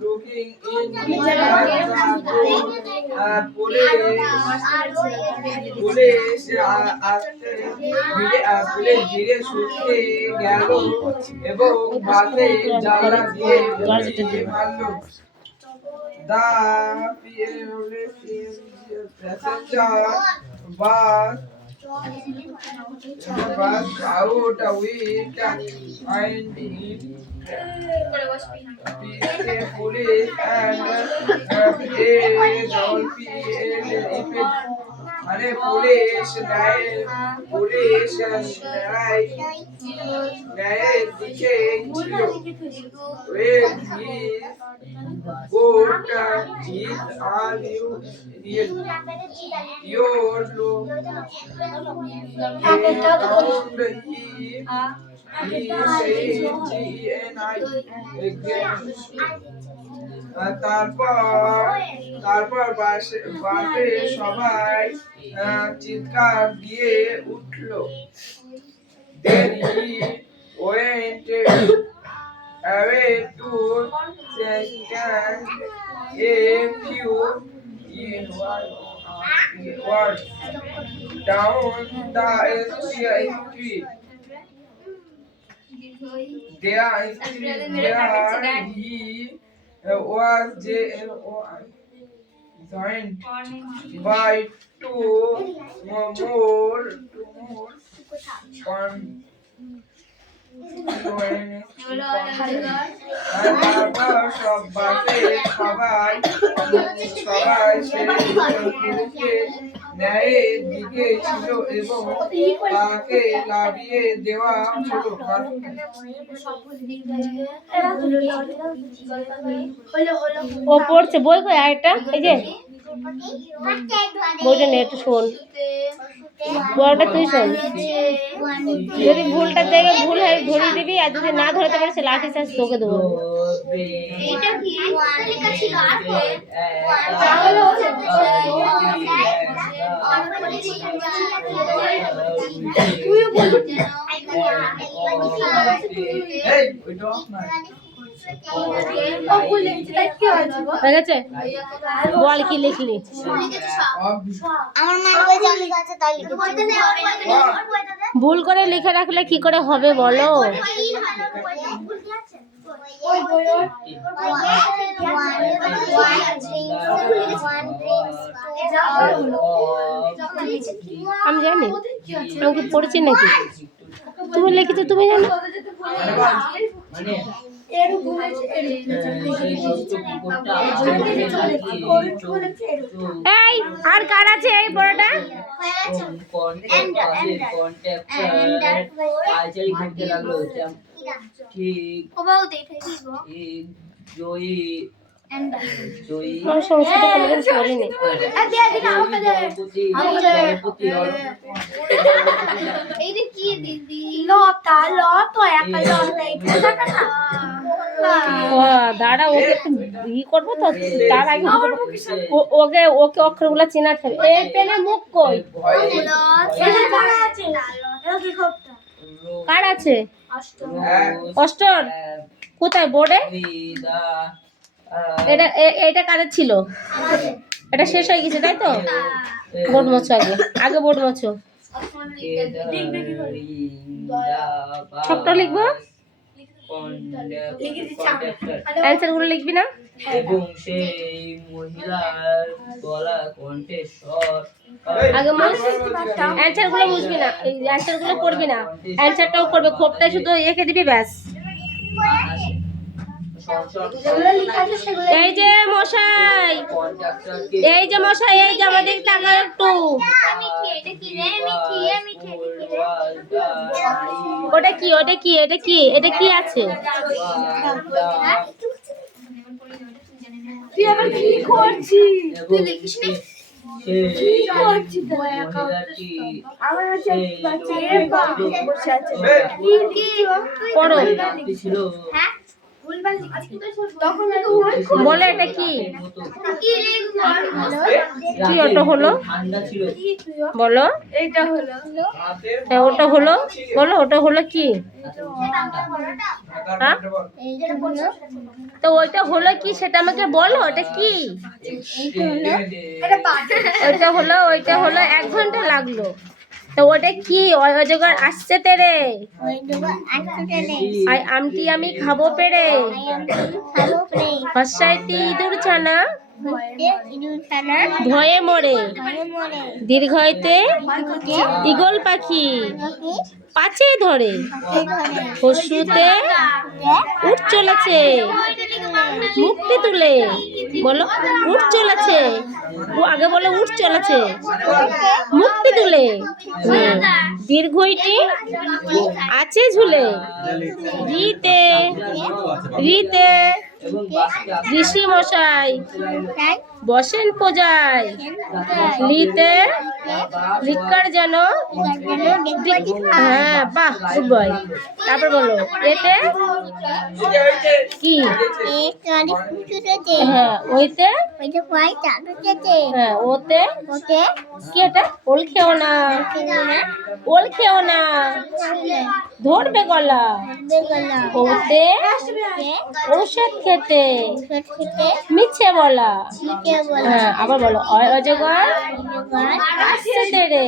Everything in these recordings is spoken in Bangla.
looking in পুলিশ ধীরে সুস্থে গেল এবং বাসে জানলা দিয়ে মারল। The passenger was out with and police and মানে পুলিশ ন্যায়ের দিকে ছিল। When he got his all you your look he said তারপর বাসে সবাই চিৎকার দিয়ে উঠল। Then he went away to stand a few words down the street. There he was joined by two more সবাই ন্যায়ের দিকে ছিল এবং তাকে লাভিয়ে দেওয়া হলো। ও পড়ছে বই কই আরেকটা এই যে বইটা নে একটু শোন, বড়টা তুই শোন। যদি ভুলটা দেখে ভুল হয় ধরিয়ে দিবি, আর যদি না ধরতে পারিস লাঠি চার্জ তোকে দেবো। বল কি লিখলি? ভুল করে লিখে রাখলে কি করে হবে বলো? আমি জানি, আমি কি পড়েছি নাকি? তুমি লিখেছো, তুমি জানো। এই আর কার আছে এই বড়টা? সংস্কৃত কোনোদিন পড়িনি। দাঁড়া, ওকে ই করবো তো, তার আগে ওকে অক্ষরগুলো চেনাতে হবে। এই পেনে মুখ কই? কার আছে? অষ্টর কোথায়? বোর্ডে? এটা কাদের ছিল? এটা শেষ হয়ে গেছে তাই তো? বোর্ড মোছো, আগে বোর্ড মোছো। ছোট্ট লিখবো, অ্যান্সার গুলো লিখবি না? এবং সেই মহিলার গলা কণ্ঠে স্বর আগে অ্যান্সার গুলো বুঝবি না, অ্যান্সার গুলো পড়বি না, অ্যান্সারটাও করবে, খোপটা শুধু এঁকে দিবি ব্যাস। এই যে মশাই, এই যে মশাই, এই যে আমাদের টাকা একটু। ওটা কি? ওটা কি? এটা কি? এটা কি আছে? তুই আবার কি করছিস? তুই লিখিস নি? বলো এটা কি? কি ওটা হলো? ঠান্ডা ছিল। বলো। হ্যাঁ ওটা হলো, বলো ওটা হলো কি? হ্যাঁ? তো ওইটা হলো কি সেটা আমাকে বলো, ওটা কি? ওইটা হলো 1 ঘন্টা লাগলো। তো ওটা কি? অজগর আসছে তেরে, আমটি আমি খাবো পেরে, হর্ষাইতি ইঁদুর ছানা ভয়ে মরে, দীর্ঘইতে ঈগল পাখি পাছে ধরে, হর্ষুতে উঠ চলেছে মুক্তি তুলে। বলো উঠ চলেছে, ও আগে বলো উঠ চলেছে মুক্তি তুলে। দীর্ঘইটি আছে ঝুলে, রিতে রিতে ঋষি মশাই বসেন পূজায়, লিতে লিকার যেন। হ্যাঁ বাহ, গুড বয়। তারপর বলো এতে কি? হ্যাঁ ওইতে, হ্যাঁ ওতে কি? এটা ওল খেও না, ওল খেও না ধরবে গলা, ওতে ঔষধ খেতে মিছে বলা। হ্যাঁ আবার বলো অজগর আসছে তেরে,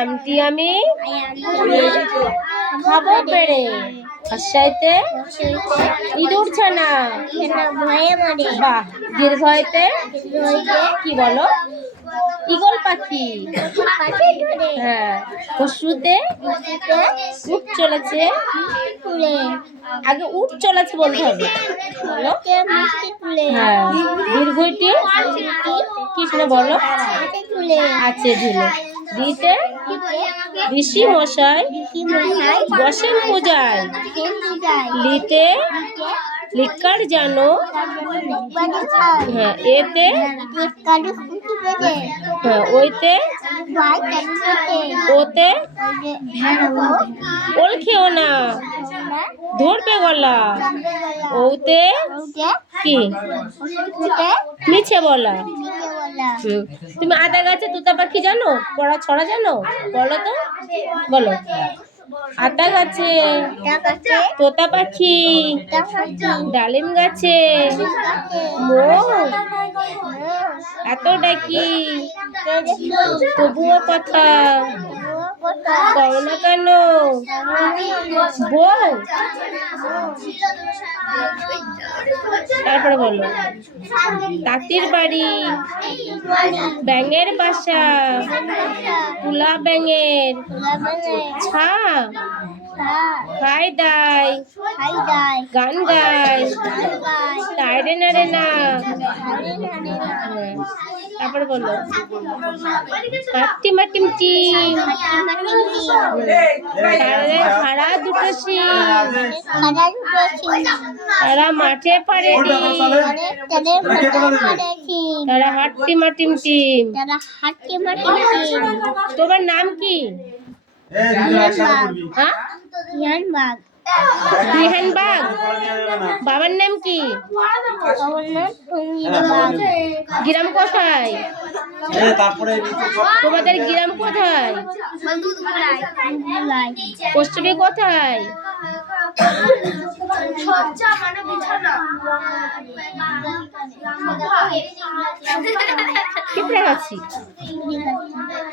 আমটি আমি খাবো পেরে, হর্ষাইতে ইঁদুর ছানা বাহ, দীর্ঘইতে কি বলো? ঈগল পাখি। হ্যাঁ হর্ষুতে উঠ চলেছে, আগে উঠ চলেছে বলতে হবে। বলো হ্যাঁ, দীর্ঘইটি কি শুনে বলো? আছে ঝুলে, দিতে ঋষি মশাই বসেন পূজায়, লিতে লিকার জানো। হ্যাঁ এতে, হ্যাঁ ওইতে ওতে ওল খেও না ধরবে গলা, ওতে কি মিছে বলা। তুমি আদা গাছে তোতা পাখি জানো? পড়া ছড়া জানো? বলো তো, বলো। আতা গাছে তোতা পাখি, ডালিম গাছে মোর এত ডাকি, তবুও কথা কও না কেন বউ। তারপরে বলো তাঁতির বাড়ি, ব্যাঙের বাসা, তুলা ব্যাঙের ছা, খাই দায় গান গায়, তাইরে না রে না। তারপরে বলো কাটিমা টিমটি, হারা দুটো শিং, তারা মাঠে পারে তারা হাট্টিমা টিম টিম। তোমার নাম কি? বিহানবাগ। বাবার নাম কি? গ্রাম কোথায়? তোমাদের গ্রাম কোথায়? পশ্চিমে কোথায়?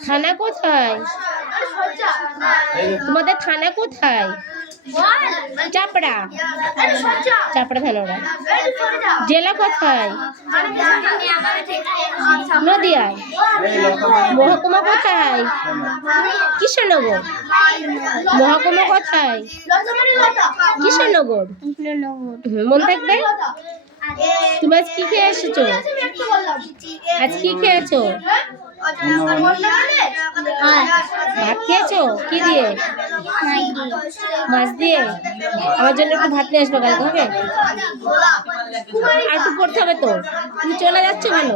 থানা কোথায়? তোমাদের থানা কোথায়? চাপড়া, চাপড়া থানা। জেলা কোথায়? নদিয়া। মহকুমা কোথায়? কৃষ্ণনগর। মহকুমা কোথায়? কৃষ্ণনগর। মনে থাকবে। তুমি আজ কি খেয়ে এসেছো? আজ কি খেয়েছো? ভাত খেয়েছো? কি দিয়ে? মাছ দিয়ে। আমার জন্য একটু ভাত নিয়ে আসবে, কালকে হবে? আর একটু পড়তে হবে তো, তুমি চলে যাচ্ছ কেন?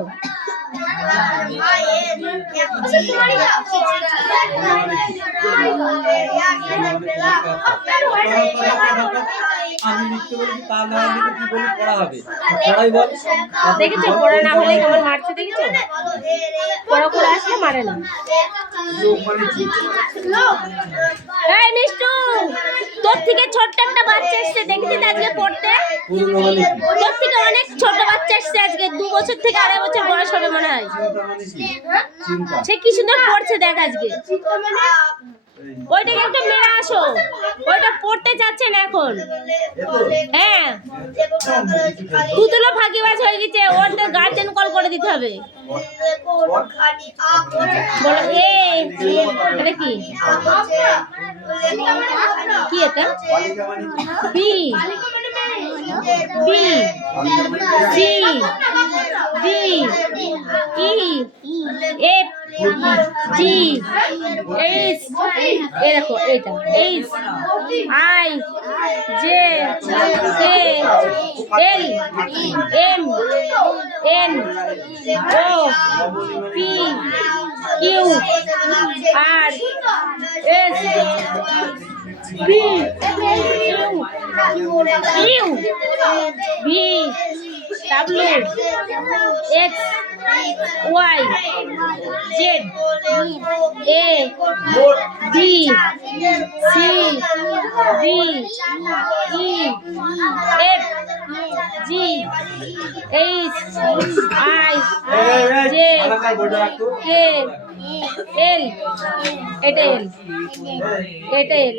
আমি লিখতে বলেছি তা না লিখে কি বলি পড়া হবে পড়াই বল দেখেছো পড়া না হলে কেমন মারছে দেখেছো পড়া করে আসলে মারে না এই মিষ্টু তোর থেকে ছোট্ট একটা বাচ্চা এসেছে দেখেছিস আজকে পড়তে তোর থেকে অনেক ছোট বাচ্চা এসেছে আজকে 2 বছর থেকে 2.5 বছর বয়স হবে মনে হয় সে কি সুন্দর পড়ছে দেখ আজকে ওইটাকে একটু মেরে আসো ওইটা পড়তে যাচ্ছে না এখন হ্যাঁ তুতুলো ফাঁকিবাজ হয়ে গেছে ওর গার্জেন কল করে দিতে হবে বলো এটা কি কি এটা B B C D E F G H এই দেখো এটা H I J K L M N O P Q R S P Q V W X Y Z A B C D E F G H I J K L এটা এল এটা L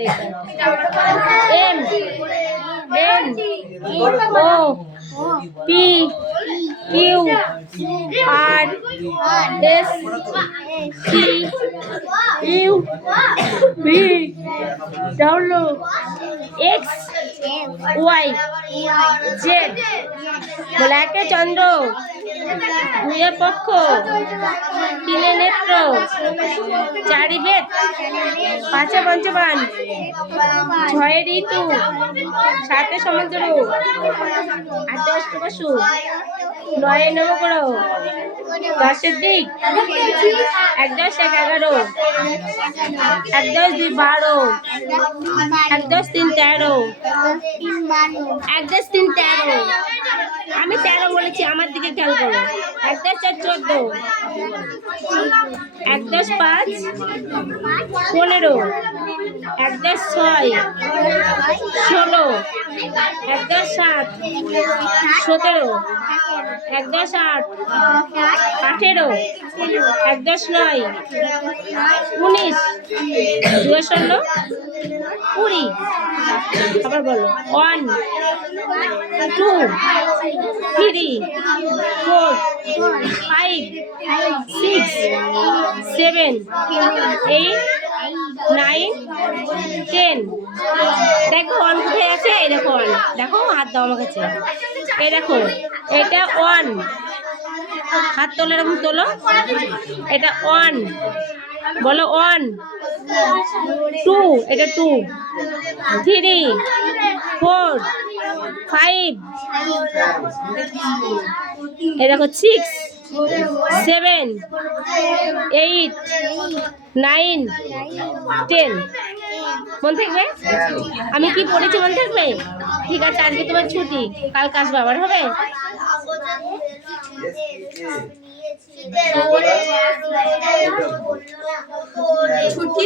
M N O P Q R S T U V W X Y Z বলে একে চন্দ্র দুয়ে পক্ষ তিনে নেত্র চারি বেদ পাঁচে পঞ্চবান ছয়ে ঋতু সাতে সমুদ্র আটে অষ্টবসু নয়ে নবগ্রহ দশের দিক 1 10 11 1 10 2 12 1 10 3 13 1 10 3 13 আমি 13 বলেছি আমার দিকে খেয়াল করো 1 10 4 14 1 10 5 15 1 10 6 16 1 10 7 17 1 10 8 18 1 10 9 19 2 16 20 আবার বলো 1 2 3 4 5 6 7 8 9 10 দেখো অন কোথায় আছে এই দেখো অন দেখো হাত দাও আমার কাছে এই দেখো এটা অন হাত তোলো এরকম তোলো এটা অন বলো অন 2 এটা 2 3 4 5 এই দেখো 6 7 8 9 10 মনে থাকবে আমি কি পড়েছি মনে থাকবে ঠিক আছে আজকে তোমার ছুটি কালকে আসবে আবার হবে ছুটি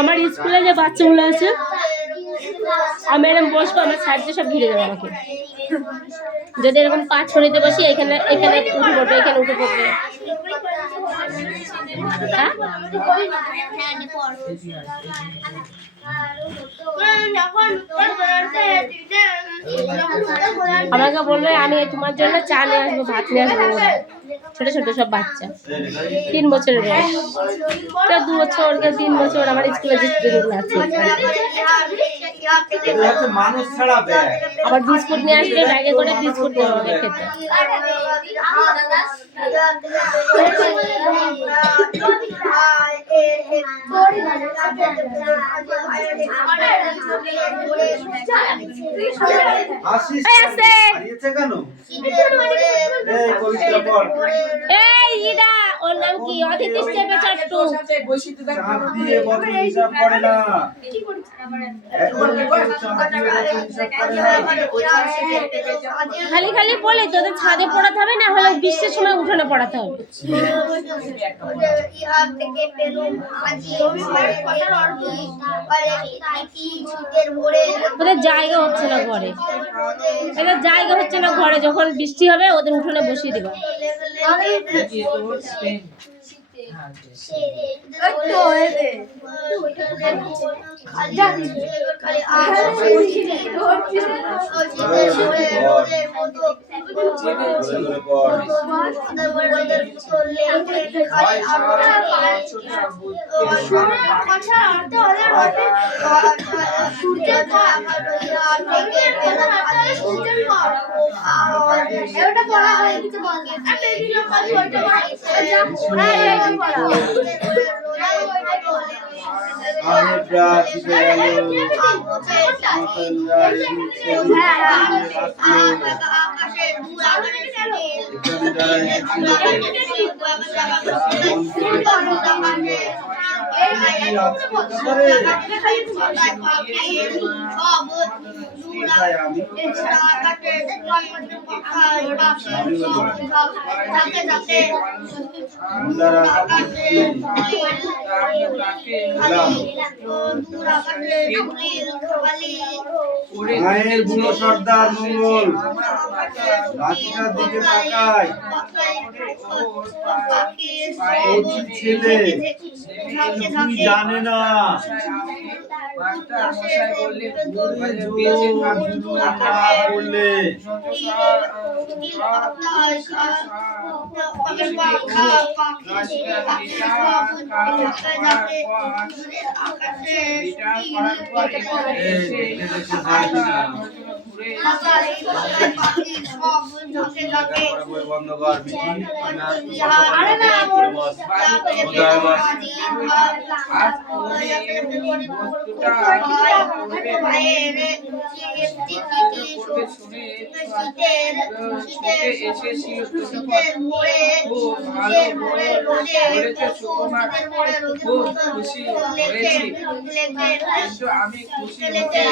আমার স্কুলে যে বাচ্চাগুলো আছে আমি এরকম বসবো আমার সাইডে সব ঘিরে যাবে আমাকে যদি এরকম পা ছড়িতে বসি এখানে এখানে উঠে পড়বে এখানে উঠে পড়বে হ্যাঁ আমাকে বলবে আমি তোমার জন্য চা নিয়ে আসবো ভাত নিয়ে আসবো ছোট ছোট সব বাচ্চা 3 বছরের বয়স কেউ 2 বছর কেউ 3 বছর আমার স্কুলে যে স্টুডেন্টগুলো আছে আবার বিস্কুট নিয়ে আসবে ব্যাগে করে বিস্কুট দেওয়া হবে খেতে আসিস এই আসে। হারিয়েছে কেন? এই কবিতা পড়। এই ইদা ওর নাম কি? অদিতি স্টেপে চট্টু। চাঁদ দিয়ে বছর হিসাব করে না। একবার চাঁদ দিয়ে বছর হিসাব করে না। খালি খালি বলে তোদের ছাদে পড়াতে হবে, না হলে বৃষ্টির সময় উঠোনে পড়াতে হবে। ইহার থেকে পেলুম আজি শীতের ভোরে ওদের জায়গা হচ্ছে না ঘরে, এদের জায়গা হচ্ছে না ঘরে। যখন বৃষ্টি হবে ওদের উঠোনে বসিয়ে দেবো। আমি প্রাচী গেল মায়ের বুড়ো সর্দার মঙ্গল লাঠিটার দিকে তাকায়। কচি ছেলে কিছুই জানে না। বললে বন্ধ কর আমি খুশি হতে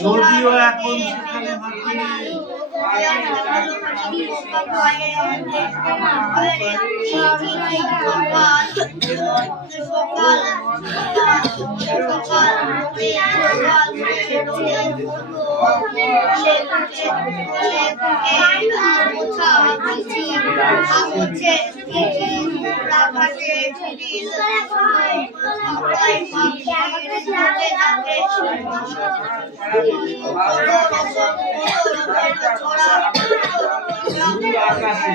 যদিও এখন সেখানে আকাশে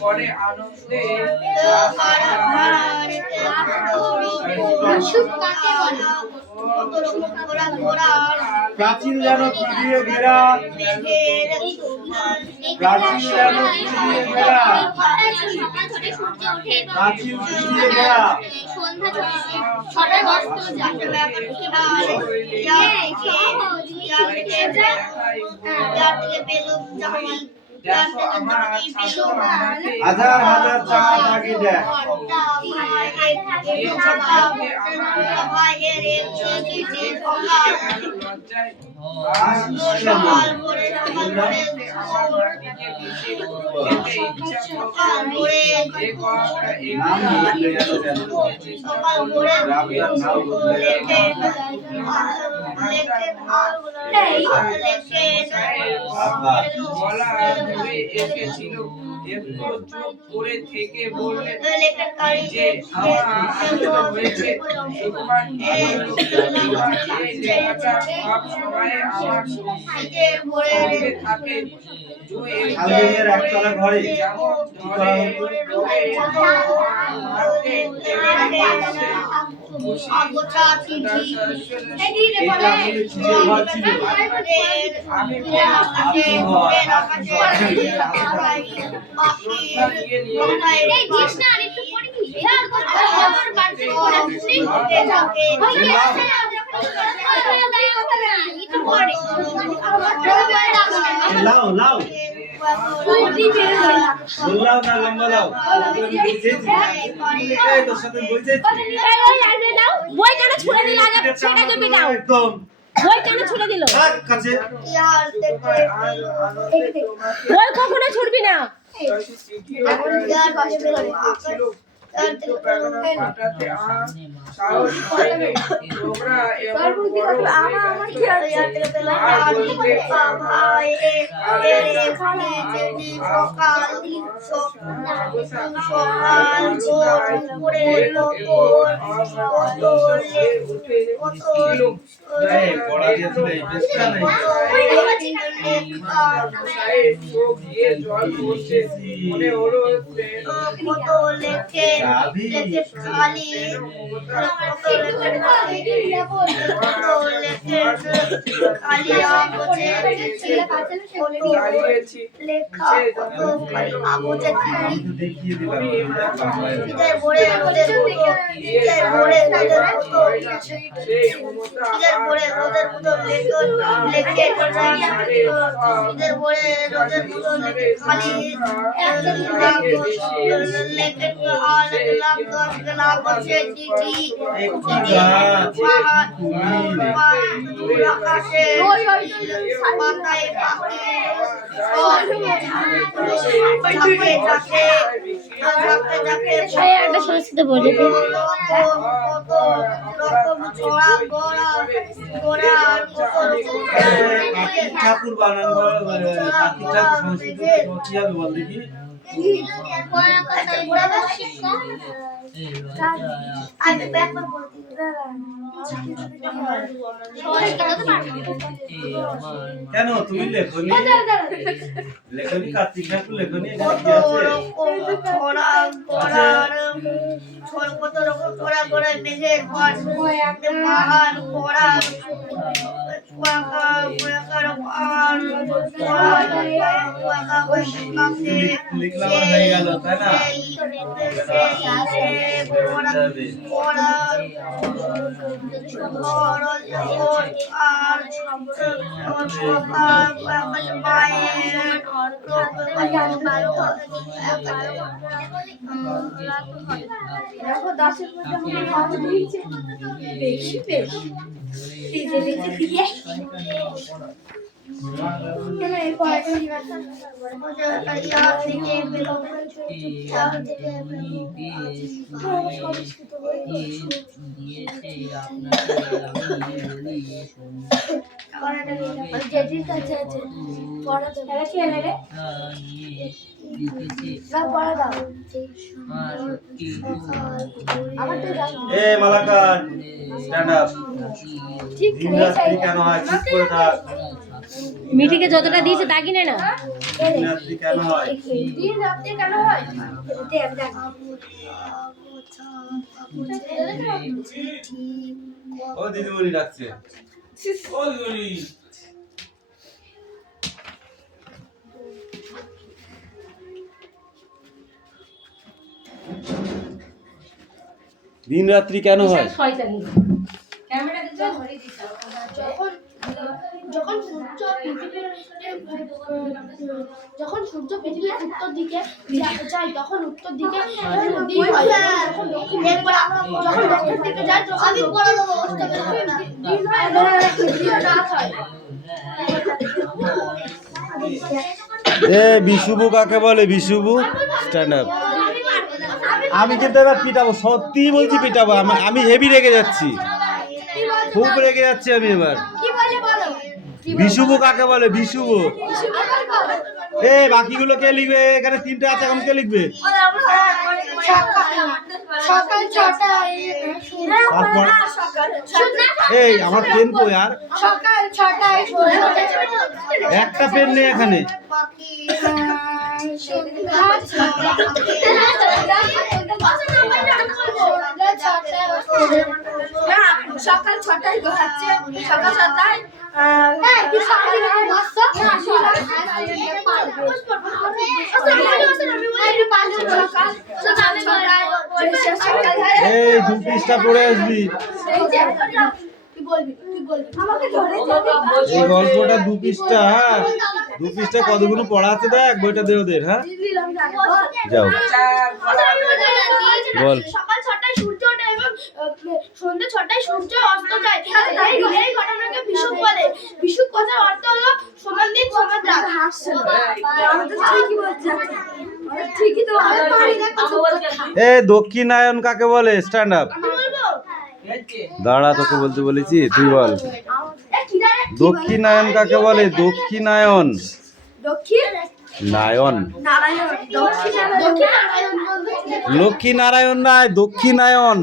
পরে আনন্দে প্রাচীন যেন পৃথিবী ঘেরা, প্রাচীন যেন পৃথিবী ঘেরা, প্রাচীন পৃথিবী ঘেরা। সন্ধ্যা 6:10 যার থেকে পেলুম চাকরি, যার দেখো থেকে আমার চাকরি ছাত্র পেলুম। আমাকে হাজার হাজার চাঁদ আগে দেখ লজ্জায় সকাল ভোরে সকাল ভোরে আমার মাটিকে মিশে যেতে ইচ্ছা সকাল ভোরে এ কথা নাম বদলে গেল কেন? সকাল ভোরে রাবিয়ার নাম বদলে গেল। বলা ধরে এসেছিল একটু চুপ করে থেকে বললেন যে আমার হয়েছে সুকুমার এই লেখাটা সব সময় আমার সঙ্গে থাকে শালবনের একতলা ঘরে যেমন কি করা হতো? এটা আসলে চিঠের ঘর ছিল। লাও লাও বললাও না লম্বা লাও এই তোর সাথে বলছে বই কেন ছুড়ে দিল আগে সেটাকে পিটাও একদম বই কেন ছুড়ে দিল থাক কাছে বই কখনো ছুড়বি না পড়া দিয়েছিল এই বেশটা নাই জল পড়ছে মনে হলো গাভী দাঁড়িয়েছি দেখিয়ে একটা সংস্কৃত বলে ঠাকুর বানানো কার্তিক ঠাকুর সংস্কৃত কি হবে বল দেখি কেন তুমি লেখনি লেখনি কার্তিক ঠাকুর লেখনি এখানে কি আছে লিখলাম হয়ে গেল তাই না এ মালাকার স্ট্যান্ড আপ দিন রাত্রি কেন হয় চুপ করে থাক মিঠিকে যতটা দিয়েছে তা কিনে না দিন রাত্রি কেন হয় ও দিদিমণি ডাকছে ও দিদিমণি দিন রাত্রি কেন হয় শয়তানি যখন সূর্য পৃথিবীর উত্তর দিকে যায় তখন উত্তর দিকে দিন হয়। যখন দক্ষিণ দিকে যায় তখন দিন হয় এবং রাত হয়। বিষুবু কাকে বলে? বিষুবু স্ট্যান্ড আপ। আমি কিন্তু এবার পিটাবো, সত্যি বলছি পিটাবো। আমি হেভি রেগে যাচ্ছি, খুব রেগে যাচ্ছি আমি এবার। বিষুবু কাকে বলে? বিষুবু। বাকিগুলো কে লিখবে? এখানে 3টে আছে, এখন কে লিখবে? সকাল 6টায় তারপর আমার পেন কই? আর সকাল 6টায় একটা পেন নেই এখানে। সকাল 6টায় হচ্ছে সকাল 6টায় এই 2 পৃষ্ঠা পড়ে আসবি। এই গল্পটা 2 পৃষ্ঠা। হ্যাঁ, 2 পৃষ্ঠা কতগুলো পড়া আছে দেখ, বইটা দে ওদের। হ্যাঁ যাও বল। সকাল 6টায় সূর্য ওঠে এবং সন্ধ্যে 6টায় সূর্য অস্ত যায়। এই ঘটনাকে বিশুক বলে। বিশুক কথার অর্থ হলো সমান দিন সমান রাত। ঠিকই তো। দক্ষিণায়ন কাকে বলে? Stand up. দাঁড়া, তোকে বলতে বলেছি, তুই বল। দক্ষিণায়ন কাকে বলে? দক্ষিণায়ন। নায়ন। লক্ষ্মী নারায়ণ নয়, দক্ষিণায়ন।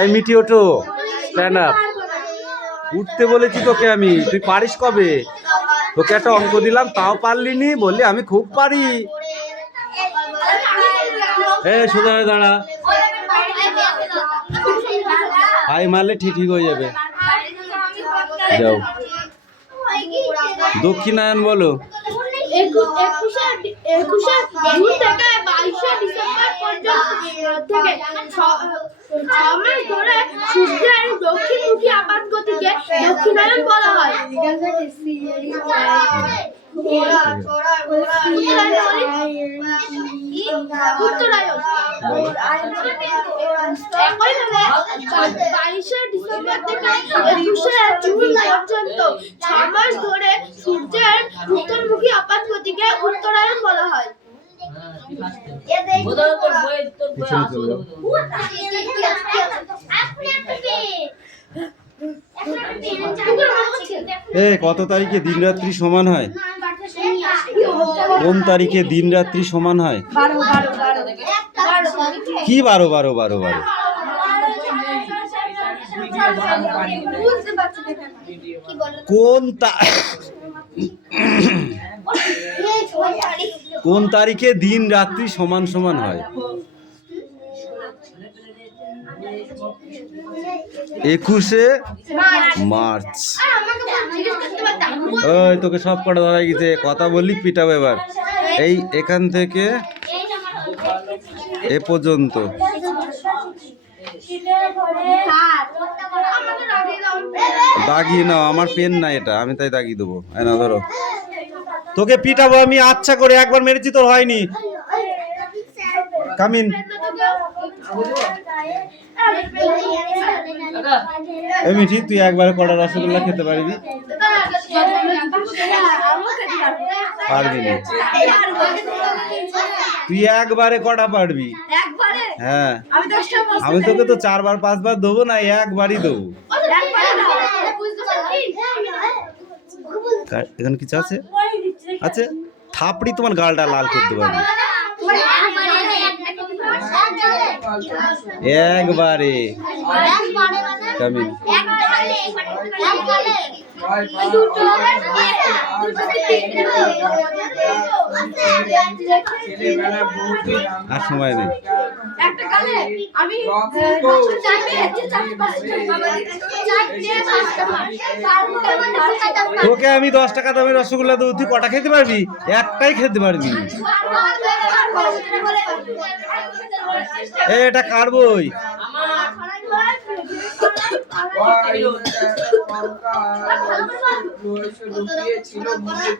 এই মিটি ওঠো, স্ট্যান্ড আপ। উঠতে বলেছি তোকে আমি, তুই পারিস কবে? তোকে একটা অঙ্ক দিলাম তাও পারলি নি, বললি আমি খুব পারি। সোজা হয়ে দাঁড়া। আই মারলে ঠিক হয়ে যাবে। যাও, দক্ষিণায়ন বলো। 21শে জুন থেকে 22শে ডিসেম্বর পর্যন্ত থেকে 6 মাস ধরে সূর্যের দক্ষিণমুখী আপাত গতিকে দক্ষিণায়ন বলা হয়। উত্তরায়ণ 22শে ডিসেম্বর থেকে 21শে জুন পর্যন্ত 6 মাস ধরে সূর্যের উত্তরমুখী আপাত গতিকে উত্তরায়ণ বলা হয়। কত তারিখে দিন রাত্রি সমান হয়? কোন তারিখে দিন রাত্রি সমান হয়? কি 12? কোন তারিখে দিন রাত্রি সমান সমান হয়? 21শে মার্চ। ওই তোকে সব কটা ধরা গেছে, কথা বললি পিটাবো এবার। এই এখান থেকে এ পর্যন্ত। দাগিয়ে নাও, আমার পেন না এটা, আমি তাই দাগিয়ে দেবো। না ধরো, তোকে পিটাবো আমি আচ্ছা করে। একবার মেরেছি, তোর হয়নি। কামিন। মিঠি, তুই একবারে কটা রসগোল্লা খেতে পারবি? পারবি না। তুই একবারে কটা পারবি? হ্যাঁ, আমি তোকে তো 4বার 5বার দেবো না, একবারই দেবো। এখানে কিছু আছে? আচ্ছা, থাপড়ি তোমার গালটা লাল করতে পারবি একবারে। কামিন। আর সময় নেই। তোকে আমি 10 টাকা দামের রসগোল্লা দেবো, তুই কটা খেতে পারবি? একটাই খেতে পারবি। এটা কার বই? লুকিয়েছিল মনের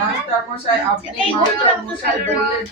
মাস্টার মশাই আপনি মাস্টার মশাই বললেন